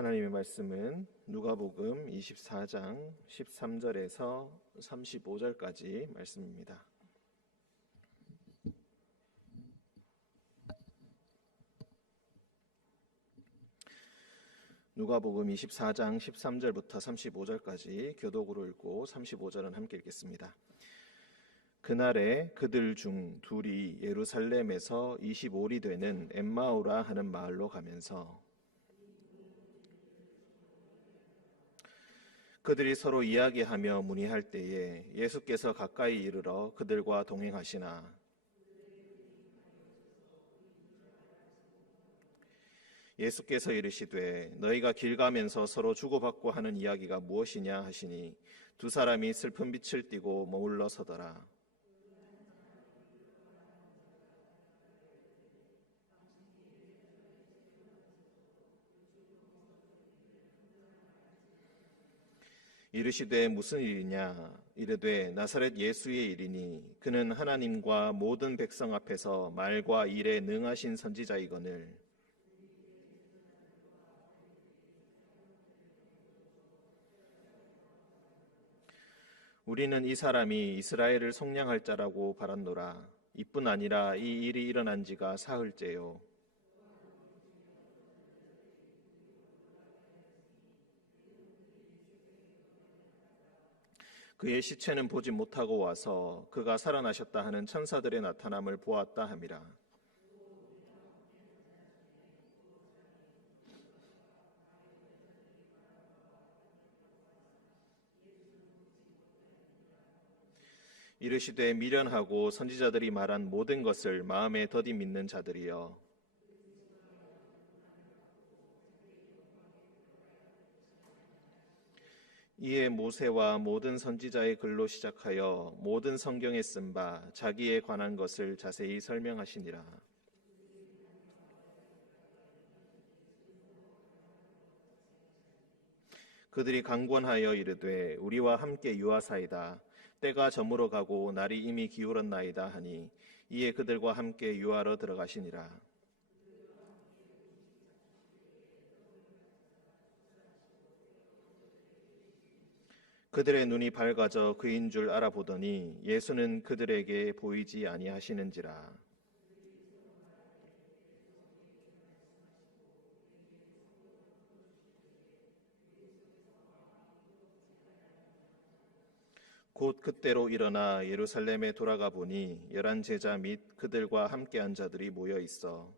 하나님의 말씀은 누가복음 24장 13절에서 35절까지 말씀입니다. 누가복음 24장 13절부터 35절까지 교독으로 읽고 35절은 함께 읽겠습니다. 그날에 그들 중 둘이 예루살렘에서 25리 되는 엠마오라 하는 마을로 가면서 그들이 서로 이야기하며 문의할 때에 예수께서 가까이 이르러 그들과 동행하시나 예수께서 이르시되 너희가 길 가면서 서로 주고받고 하는 이야기가 무엇이냐 하시니 두 사람이 슬픈 빛을 띠고 머물러 서더라. 이르시되 무슨 일이냐 이르되 나사렛 예수의 일이니 그는 하나님과 모든 백성 앞에서 말과 일에 능하신 선지자이거늘 우리는 이 사람이 이스라엘을 속량할 자라고 바랐노라. 이뿐 아니라 이 일이 일어난 지가 사흘째요. 그의 시체는 보지 못하고 와서 그가 살아나셨다 하는 천사들의 나타남을 보았다 함이라. 이르시되 미련하고 선지자들이 말한 모든 것을 마음에 더디 믿는 자들이여 이에 모세와 모든 선지자의 글로 시작하여 모든 성경에 쓴 바 자기에 관한 것을 자세히 설명하시니라. 그들이 강권하여 이르되 우리와 함께 유하사이다. 때가 저물어 가고 날이 이미 기울었나이다 하니 이에 그들과 함께 유하러 들어가시니라. 그들의 눈이 밝아져 그인 줄 알아보더니 예수는 그들에게 보이지 아니하시는지라. 곧 그때로 일어나 예루살렘에 돌아가 보니 11 제자 및 그들과 함께한 자들이 모여 있어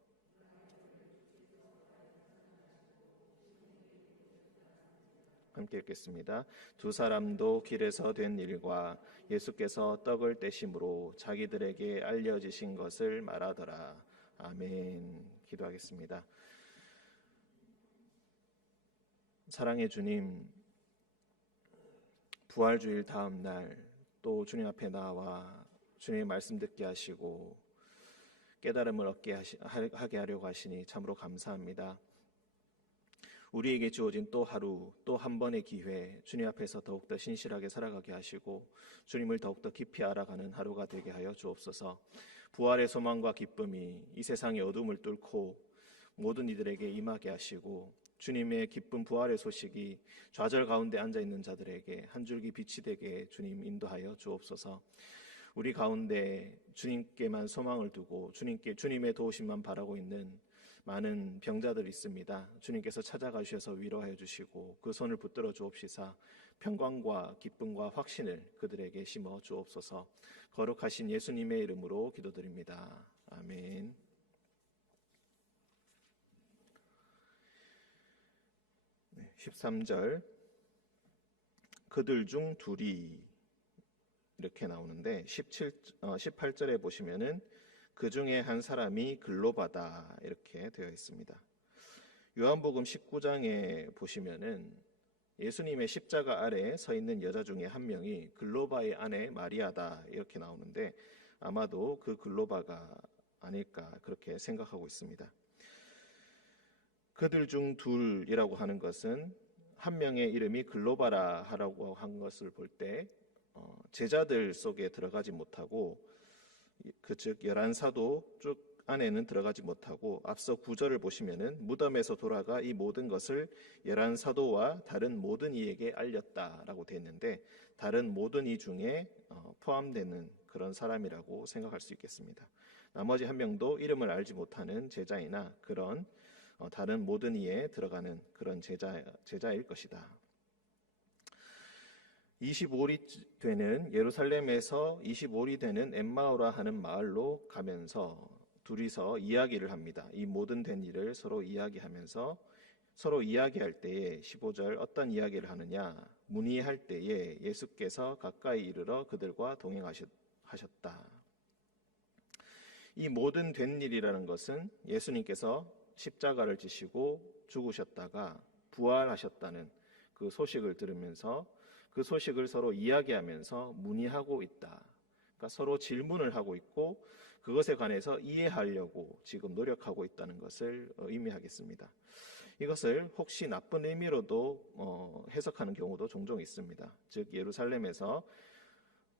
함께 읽겠습니다. 두 사람도 길에서 된 일과 예수께서 떡을 떼심으로 자기들에게 알려지신 것을 말하더라. 아멘. 기도하겠습니다. 사랑의 주님, 부활주일 다음 날 또 주님 앞에 나와 주님의 말씀 듣게 하시고 깨달음을 얻게 하게 하려고 하시니 참으로 감사합니다. 우리에게 주어진 또 하루, 또 한 번의 기회, 주님 앞에서 더욱더 신실하게 살아가게 하시고 주님을 더욱더 깊이 알아가는 하루가 되게 하여 주옵소서. 부활의 소망과 기쁨이 이 세상의 어둠을 뚫고 모든 이들에게 임하게 하시고 주님의 기쁜 부활의 소식이 좌절 가운데 앉아있는 자들에게 한 줄기 빛이 되게 주님 인도하여 주옵소서. 우리 가운데 주님께만 소망을 두고 주님의 도우심만 바라고 있는 많은 병자들이 있습니다. 주님께서 찾아가 주셔서 위로하여 주시고 그 손을 붙들어 주옵시사 평강과 기쁨과 확신을 그들에게 심어 주옵소서. 거룩하신 예수님의 이름으로 기도드립니다. 아멘. 네, 13절 그들 중 둘이 이렇게 나오는데 18절에 보시면은 그 중에 한 사람이 글로바다 이렇게 되어 있습니다. 요한복음 19장에 보시면은 예수님의 십자가 아래 서 있는 여자 중에 한 명이 글로바의 아내 마리아다 이렇게 나오는데 아마도 그 글로바가 아닐까 그렇게 생각하고 있습니다. 그들 중 둘이라고 하는 것은 한 명의 이름이 글로바라라고 한 것을 볼 때 제자들 속에 들어가지 못하고 그 즉 11사도 쭉 안에는 들어가지 못하고 앞서 9절을 보시면은 무덤에서 돌아가 이 모든 것을 11 사도와 다른 모든 이에게 알렸다라고 되어 있는데 다른 모든 이 중에 포함되는 그런 사람이라고 생각할 수 있겠습니다. 나머지 한 명도 이름을 알지 못하는 제자이나 그런 다른 모든 이에 들어가는 그런 제자일 것이다. 25리 되는 예루살렘에서 25리 되는 엠마오라 하는 마을로 가면서 둘이서 이야기를 합니다. 이 모든 된 일을 서로 이야기하면서 서로 이야기할 때에 15절 어떤 이야기를 하느냐 문의할 때에 예수께서 가까이 이르러 그들과 동행하셨다. 이 모든 된 일이라는 것은 예수님께서 십자가를 지시고 죽으셨다가 부활하셨다는 그 소식을 들으면서 그 소식을 서로 이야기하면서 문의하고 있다. 그러니까 서로 질문을 하고 있고 그것에 관해서 이해하려고 지금 노력하고 있다는 것을 의미하겠습니다. 이것을 혹시 나쁜 의미로도 해석하는 경우도 종종 있습니다. 즉 예루살렘에서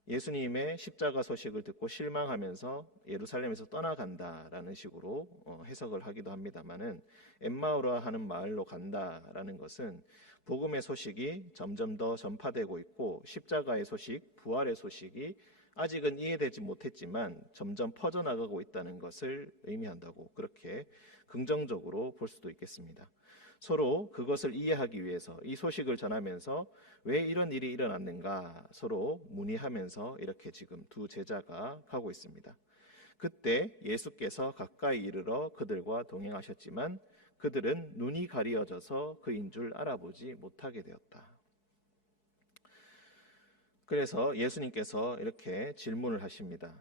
예수님의 십자가 소식을 듣고 실망하면서 예루살렘에서 떠나간다라는 식으로 해석을 하기도 합니다만은 엠마오라 하는 마을로 간다라는 것은 복음의 소식이 점점 더 전파되고 있고 십자가의 소식, 부활의 소식이 아직은 이해되지 못했지만 점점 퍼져나가고 있다는 것을 의미한다고 그렇게 긍정적으로 볼 수도 있겠습니다. 서로 그것을 이해하기 위해서 이 소식을 전하면서 왜 이런 일이 일어났는가 서로 문의하면서 이렇게 지금 두 제자가 가고 있습니다. 그때 예수께서 가까이 이르러 그들과 동행하셨지만 그들은 눈이 가리어져서 그인 줄 알아보지 못하게 되었다. 그래서 예수님께서 이렇게 질문을 하십니다.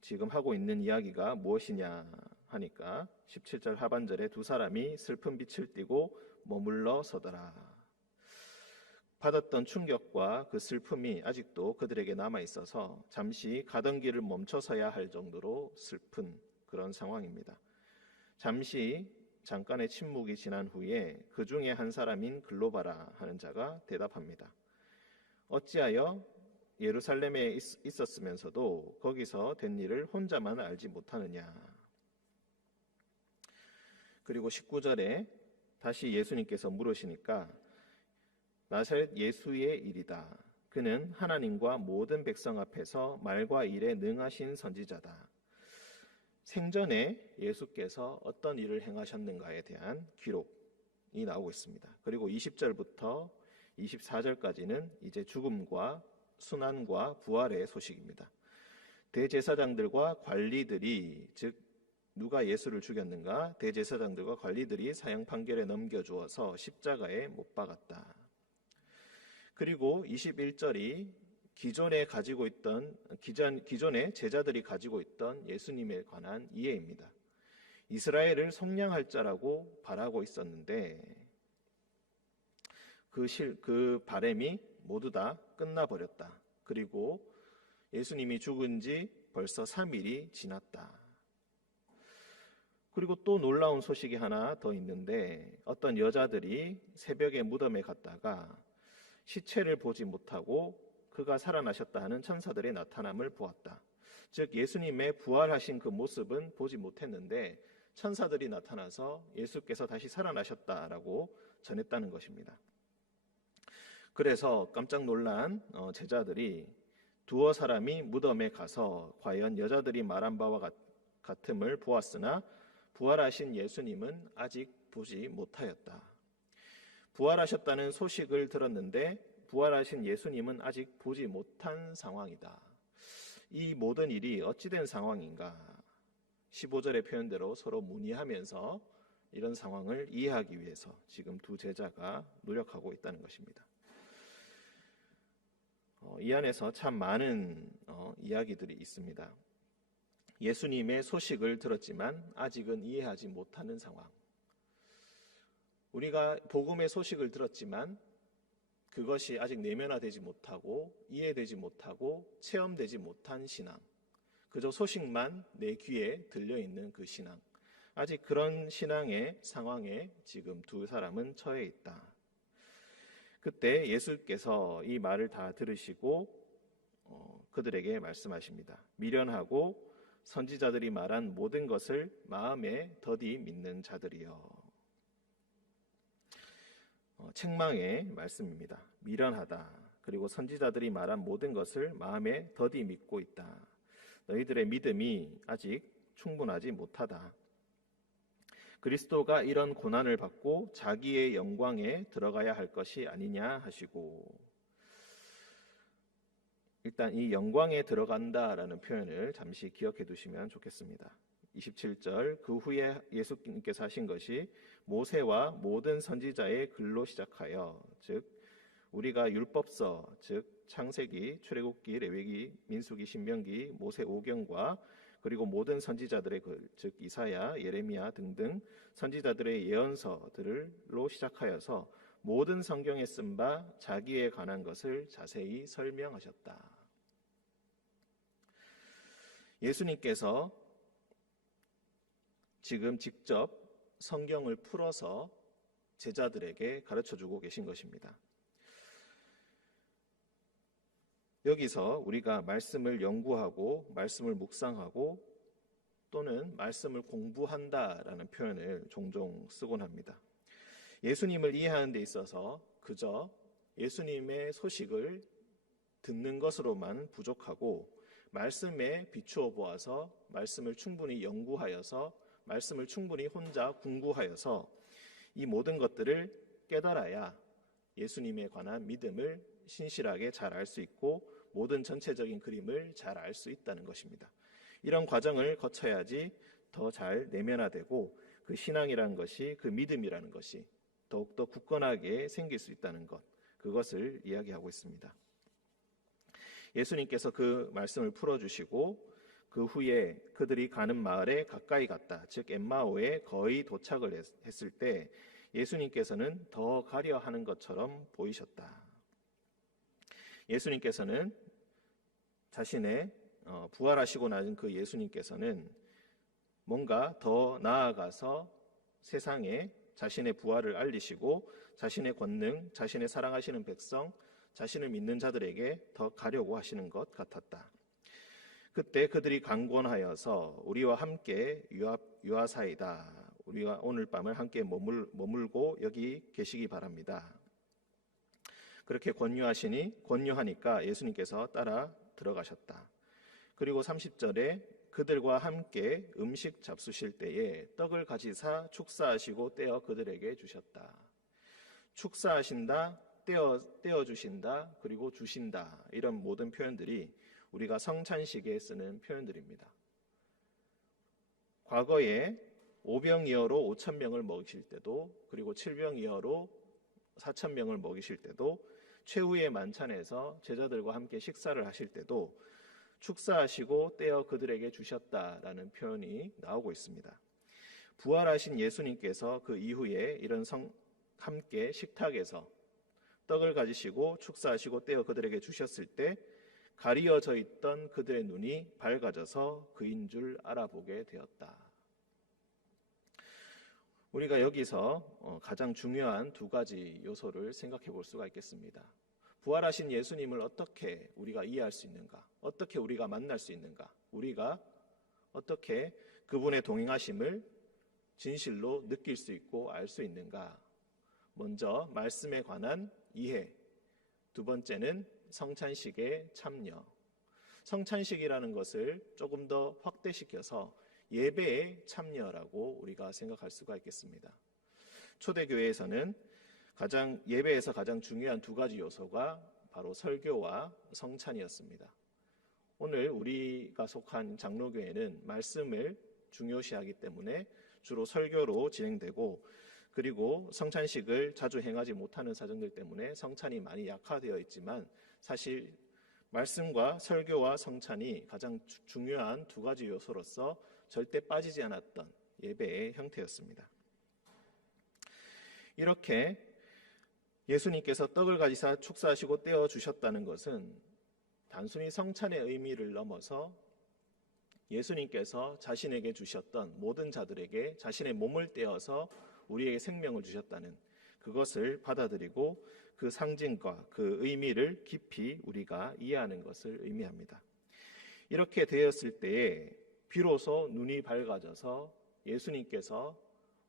지금 하고 있는 이야기가 무엇이냐 하니까 17절 하반절에 두 사람이 슬픈 빛을 띠고 머물러 서더라. 받았던 충격과 그 슬픔이 아직도 그들에게 남아 있어서 잠시 가던 길을 멈춰서야 할 정도로 슬픈 그런 상황입니다. 잠깐의 침묵이 지난 후에 그 중에 한 사람인 글로바라 하는 자가 대답합니다. 어찌하여 예루살렘에 있었으면서도 거기서 된 일을 혼자만 알지 못하느냐. 그리고 19절에 다시 예수님께서 물으시니까 나사렛 예수의 일이다. 그는 하나님과 모든 백성 앞에서 말과 일에 능하신 선지자다. 생전에 예수께서 어떤 일을 행하셨는가에 대한 기록이 나오고 있습니다. 그리고 20절부터 24절까지는 이제 죽음과 순환과 부활의 소식입니다. 대제사장들과 관리들이 즉 누가 예수를 죽였는가? 대제사장들과 관리들이 사형 판결에 넘겨주어서 십자가에 못 박았다. 그리고 21절이 기존에 제자들이 가지고 있던 예수님에 관한 이해입니다. 이스라엘을 속량할 자라고 바라고 있었는데 그 바람이 모두 다 끝나버렸다. 그리고 예수님이 죽은 지 벌써 3일이 지났다. 그리고 또 놀라운 소식이 하나 더 있는데 어떤 여자들이 새벽에 무덤에 갔다가 시체를 보지 못하고 그가 살아나셨다 하는 천사들의 나타남을 보았다. 즉 예수님의 부활하신 그 모습은 보지 못했는데 천사들이 나타나서 예수께서 다시 살아나셨다라고 전했다는 것입니다. 그래서 깜짝 놀란 제자들이 두어 사람이 무덤에 가서 과연 여자들이 말한 바와 같음을 보았으나 부활하신 예수님은 아직 보지 못하였다. 부활하셨다는 소식을 들었는데 부활하신 예수님은 아직 보지 못한 상황이다. 이 모든 일이 어찌된 상황인가? 15절의 표현대로 서로 문의하면서 이런 상황을 이해하기 위해서 지금 두 제자가 노력하고 있다는 것입니다. 이 안에서 참 많은 이야기들이 있습니다. 예수님의 소식을 들었지만 아직은 이해하지 못하는 상황. 우리가 복음의 소식을 들었지만 그것이 아직 내면화되지 못하고 이해되지 못하고 체험되지 못한 신앙. 그저 소식만 내 귀에 들려있는 그 신앙. 아직 그런 신앙의 상황에 지금 두 사람은 처해 있다. 그때 예수께서 이 말을 다 들으시고 그들에게 말씀하십니다. 미련하고 선지자들이 말한 모든 것을 마음에 더디 믿는 자들이여. 책망의 말씀입니다. 미련하다. 그리고 선지자들이 말한 모든 것을 마음에 더디 믿고 있다. 너희들의 믿음이 아직 충분하지 못하다. 그리스도가 이런 고난을 받고 자기의 영광에 들어가야 할 것이 아니냐 하시고, 일단 이 영광에 들어간다라는 표현을 잠시 기억해 두시면 좋겠습니다. 27절, 그 후에 예수님께서 하신 것이 모세와 모든 선지자의 글로 시작하여, 즉 우리가 율법서, 즉 창세기, 출애굽기, 레위기, 민수기, 신명기, 모세 오경과 그리고 모든 선지자들의 글, 즉 이사야, 예레미야 등등 선지자들의 예언서들로 시작하여서 모든 성경에 쓴 바 자기에 관한 것을 자세히 설명하셨다. 예수님께서 지금 직접 성경을 풀어서 제자들에게 가르쳐주고 계신 것입니다. 여기서 우리가 말씀을 연구하고 말씀을 묵상하고 또는 말씀을 공부한다라는 표현을 종종 쓰곤 합니다. 예수님을 이해하는 데 있어서 그저 예수님의 소식을 듣는 것으로만 부족하고 말씀에 비추어 보아서 말씀을 충분히 연구하여서 말씀을 충분히 혼자 공부하여서 이 모든 것들을 깨달아야 예수님에 관한 믿음을 신실하게 잘 알 수 있고 모든 전체적인 그림을 잘 알 수 있다는 것입니다. 이런 과정을 거쳐야지 더 잘 내면화되고 그 신앙이라는 것이, 그 믿음이라는 것이 더욱더 굳건하게 생길 수 있다는 것, 그것을 이야기하고 있습니다. 예수님께서 그 말씀을 풀어주시고 그 후에 그들이 가는 마을에 가까이 갔다, 즉 엠마오에 거의 도착을 했을 때 예수님께서는 더 가려 하는 것처럼 보이셨다. 예수님께서는 자신의 부활하시고 난 그 예수님께서는 뭔가 더 나아가서 세상에 자신의 부활을 알리시고 자신의 권능, 자신의 사랑하시는 백성, 자신을 믿는 자들에게 더 가려고 하시는 것 같았다. 그때 그들이 강권하여서 우리와 함께 유하사이다. 우리가 오늘 밤을 함께 머물고 여기 계시기 바랍니다. 그렇게 권유하니까 예수님께서 따라 들어가셨다. 그리고 30절에 그들과 함께 음식 잡수실 때에 떡을 가지사 축사하시고 떼어 그들에게 주셨다. 축사하신다, 떼어 주신다, 그리고 주신다, 이런 모든 표현들이 우리가 성찬식에 쓰는 표현들입니다. 과거에 5병이어로 5,000명을 먹이실 때도, 그리고 7병이어로 4,000명을 먹이실 때도, 최후의 만찬에서 제자들과 함께 식사를 하실 때도 축사하시고 떼어 그들에게 주셨다라는 표현이 나오고 있습니다. 부활하신 예수님께서 그 이후에 이런 함께 식탁에서 떡을 가지시고 축사하시고 떼어 그들에게 주셨을 때 가리어져 있던 그들의 눈이 밝아져서 그인 줄 알아보게 되었다. 우리가 여기서 가장 중요한 두 가지 요소를 생각해 볼 수가 있겠습니다. 부활하신 예수님을 어떻게 우리가 이해할 수 있는가? 어떻게 우리가 만날 수 있는가? 우리가 어떻게 그분의 동행하심을 진실로 느낄 수 있고 알 수 있는가? 먼저 말씀에 관한 이해, 두 번째는 성찬식의 참여. 성찬식이라는 것을 조금 더 확대시켜서 예배의 참여라고 우리가 생각할 수가 있겠습니다. 초대교회에서는 예배에서 가장 중요한 두 가지 요소가 바로 설교와 성찬이었습니다. 오늘 우리가 속한 장로교회는 말씀을 중요시하기 때문에 주로 설교로 진행되고, 그리고 성찬식을 자주 행하지 못하는 사정들 때문에 성찬이 많이 약화되어 있지만 사실 말씀과 설교와 성찬이 가장 중요한 두 가지 요소로서 절대 빠지지 않았던 예배의 형태였습니다. 이렇게 예수님께서 떡을 가지사 축사하시고 떼어 주셨다는 것은 단순히 성찬의 의미를 넘어서 예수님께서 자신에게 주셨던 모든 자들에게 자신의 몸을 떼어서 우리에게 생명을 주셨다는 그것을 받아들이고 그 상징과 그 의미를 깊이 우리가 이해하는 것을 의미합니다. 이렇게 되었을 때에 비로소 눈이 밝아져서 예수님께서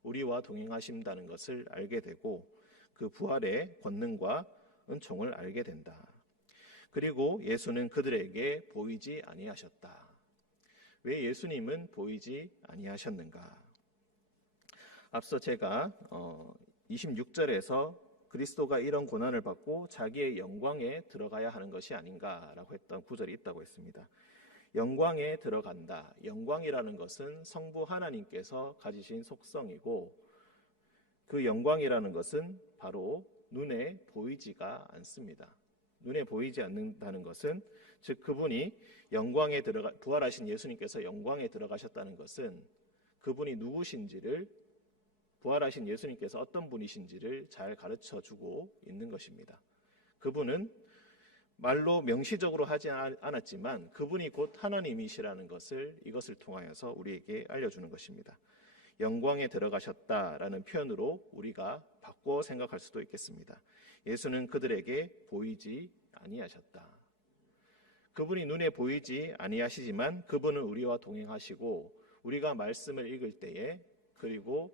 우리와 동행하신다는 것을 알게 되고 그 부활의 권능과 은총을 알게 된다. 그리고 예수는 그들에게 보이지 아니하셨다. 왜 예수님은 보이지 아니하셨는가? 앞서 제가 26절에서 그리스도가 이런 고난을 받고 자기의 영광에 들어가야 하는 것이 아닌가라고 했던 구절이 있다고 했습니다. 영광에 들어간다. 영광이라는 것은 성부 하나님께서 가지신 속성이고 그 영광이라는 것은 바로 눈에 보이지가 않습니다. 눈에 보이지 않는다는 것은 즉 그분이 영광에 부활하신 예수님께서 영광에 들어가셨다는 것은 그분이 누구신지를 부활하신 예수님께서 어떤 분이신지를 잘 가르쳐주고 있는 것입니다. 그분은 말로 명시적으로 하지 않았지만 그분이 곧 하나님이시라는 것을 이것을 통하여서 우리에게 알려주는 것입니다. 영광에 들어가셨다라는 표현으로 우리가 바꿔 생각할 수도 있겠습니다. 예수는 그들에게 보이지 아니하셨다. 그분이 눈에 보이지 아니하시지만 그분은 우리와 동행하시고 우리가 말씀을 읽을 때에 그리고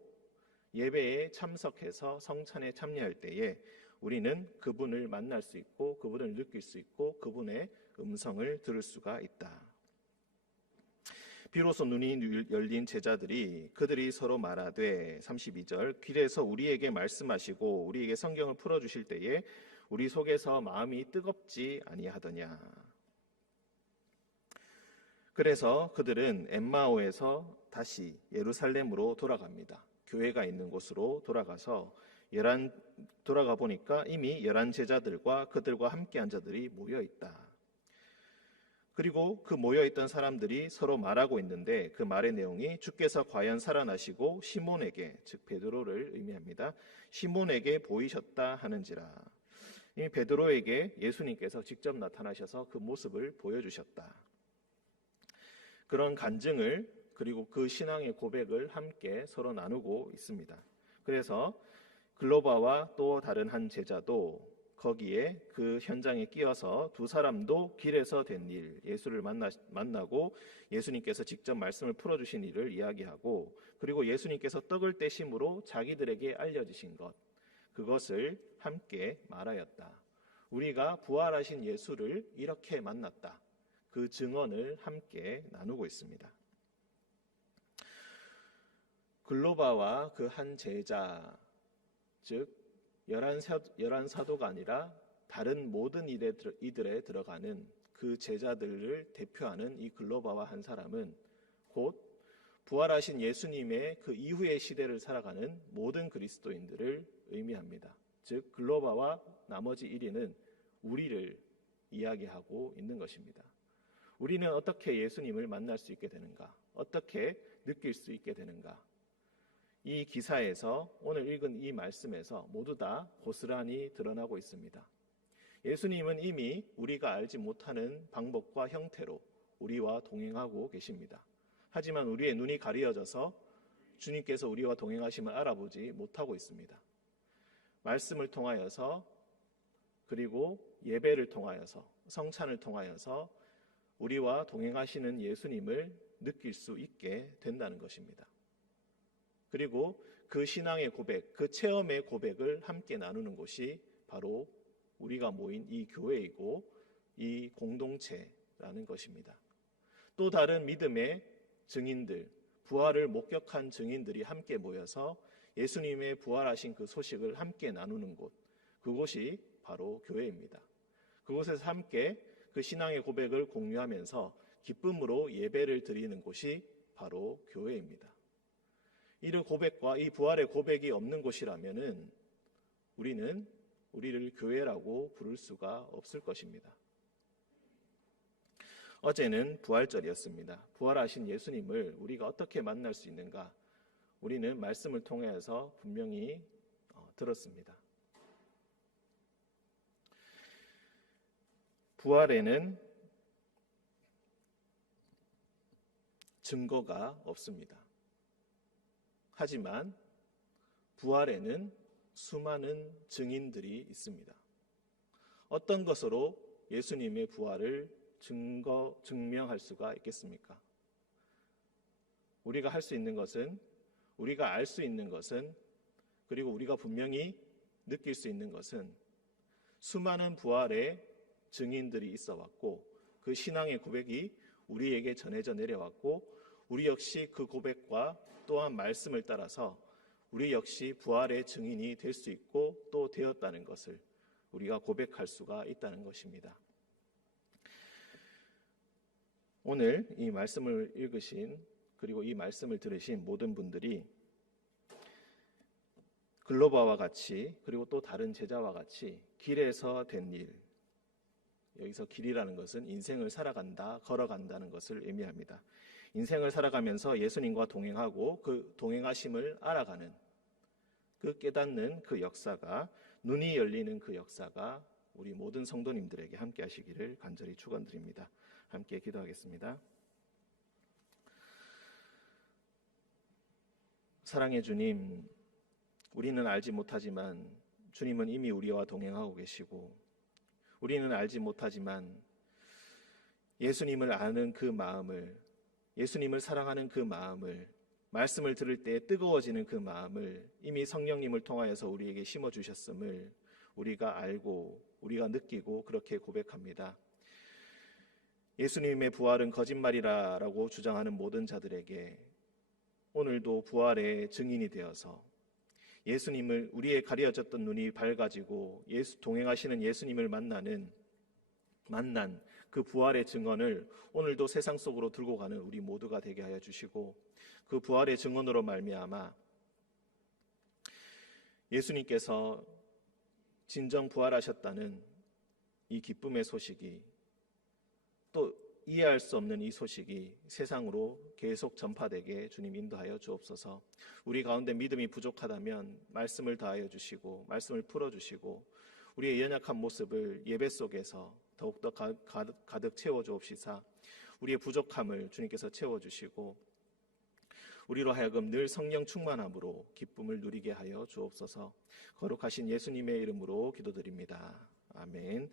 예배에 참석해서 성찬에 참여할 때에 우리는 그분을 만날 수 있고 그분을 느낄 수 있고 그분의 음성을 들을 수가 있다. 비로소 눈이 열린 제자들이 그들이 서로 말하되 32절 길에서 우리에게 말씀하시고 우리에게 성경을 풀어주실 때에 우리 속에서 마음이 뜨겁지 아니하더냐. 그래서 그들은 엠마오에서 다시 예루살렘으로 돌아갑니다. 교회가 있는 곳으로 돌아가서 돌아가 보니까 이미 11 제자들과 그들과 함께한 자들이 모여 있다. 그리고 그 모여있던 사람들이 서로 말하고 있는데 그 말의 내용이 주께서 과연 살아나시고 시몬에게 즉 베드로를 의미합니다. 시몬에게 보이셨다 하는지라. 이 베드로에게 예수님께서 직접 나타나셔서 그 모습을 보여주셨다. 그런 간증을 그리고 그 신앙의 고백을 함께 서로 나누고 있습니다. 그래서 글로바와 또 다른 한 제자도 거기에 그 현장에 끼어서 두 사람도 길에서 된 일, 예수를 만나고 예수님께서 직접 말씀을 풀어주신 일을 이야기하고 그리고 예수님께서 떡을 떼심으로 자기들에게 알려주신 것, 그것을 함께 말하였다. 우리가 부활하신 예수를 이렇게 만났다. 그 증언을 함께 나누고 있습니다. 글로바와 그 한 제자, 즉 11 사도가 아니라 다른 모든 이들에 들어가는 그 제자들을 대표하는 이 글로바와 한 사람은 곧 부활하신 예수님의 그 이후의 시대를 살아가는 모든 그리스도인들을 의미합니다. 즉 글로바와 나머지 1인은 우리를 이야기하고 있는 것입니다. 우리는 어떻게 예수님을 만날 수 있게 되는가? 어떻게 느낄 수 있게 되는가? 이 기사에서 오늘 읽은 이 말씀에서 모두 다 고스란히 드러나고 있습니다. 예수님은 이미 우리가 알지 못하는 방법과 형태로 우리와 동행하고 계십니다. 하지만 우리의 눈이 가려져서 주님께서 우리와 동행하심을 알아보지 못하고 있습니다. 말씀을 통하여서 그리고 예배를 통하여서 성찬을 통하여서 우리와 동행하시는 예수님을 느낄 수 있게 된다는 것입니다. 그리고 그 신앙의 고백, 그 체험의 고백을 함께 나누는 곳이 바로 우리가 모인 이 교회이고 이 공동체라는 것입니다. 또 다른 믿음의 증인들, 부활을 목격한 증인들이 함께 모여서 예수님의 부활하신 그 소식을 함께 나누는 곳, 그곳이 바로 교회입니다. 그곳에서 함께 그 신앙의 고백을 공유하면서 기쁨으로 예배를 드리는 곳이 바로 교회입니다. 이를 고백과 이 부활의 고백이 없는 곳이라면은 우리를 교회라고 부를 수가 없을 것입니다. 어제는 부활절이었습니다. 부활하신 예수님을 우리가 어떻게 만날 수 있는가? 우리는 말씀을 통해서 분명히 들었습니다. 부활에는 증거가 없습니다. 하지만 부활에는 수많은 증인들이 있습니다. 어떤 것으로 예수님의 부활을 증명할 수가 있겠습니까? 우리가 할 수 있는 것은, 우리가 알 수 있는 것은, 그리고 우리가 분명히 느낄 수 있는 것은 수많은 부활의 증인들이 있어 왔고 그 신앙의 고백이 우리에게 전해져 내려왔고 우리 역시 그 고백과 또한 말씀을 따라서 우리 역시 부활의 증인이 될 수 있고 또 되었다는 것을 우리가 고백할 수가 있다는 것입니다. 오늘 이 말씀을 읽으신 그리고 이 말씀을 들으신 모든 분들이 글로바와 같이 그리고 또 다른 제자와 같이 길에서 된 일, 여기서 길이라는 것은 인생을 살아간다, 걸어간다는 것을 의미합니다. 인생을 살아가면서 예수님과 동행하고 그 동행하심을 알아가는, 그 깨닫는 그 역사가, 눈이 열리는 그 역사가 우리 모든 성도님들에게 함께 하시기를 간절히 축원드립니다. 함께 기도하겠습니다. 사랑의 주님, 우리는 알지 못하지만 주님은 이미 우리와 동행하고 계시고 우리는 알지 못하지만 예수님을 아는 그 마음을, 예수님을 사랑하는 그 마음을, 말씀을 들을 때 뜨거워지는 그 마음을 이미 성령님을 통하여서 우리에게 심어주셨음을 우리가 알고 우리가 느끼고 그렇게 고백합니다. 예수님의 부활은 거짓말이라고 주장하는 모든 자들에게 오늘도 부활의 증인이 되어서 예수님을, 우리의 가려졌던 눈이 밝아지고 동행하시는 예수님을 만난 그 부활의 증언을 오늘도 세상 속으로 들고 가는 우리 모두가 되게 하여 주시고 그 부활의 증언으로 말미암아 예수님께서 진정 부활하셨다는 이 기쁨의 소식이, 또 이해할 수 없는 이 소식이 세상으로 계속 전파되게 주님 인도하여 주옵소서. 우리 가운데 믿음이 부족하다면 말씀을 다하여 주시고 말씀을 풀어주시고 우리의 연약한 모습을 예배 속에서 더욱더 가득 채워 주옵시사 우리의 부족함을 주님께서 채워주시고 우리로 하여금 늘 성령 충만함으로 기쁨을 누리게 하여 주옵소서. 거룩하신 예수님의 이름으로 기도드립니다. 아멘.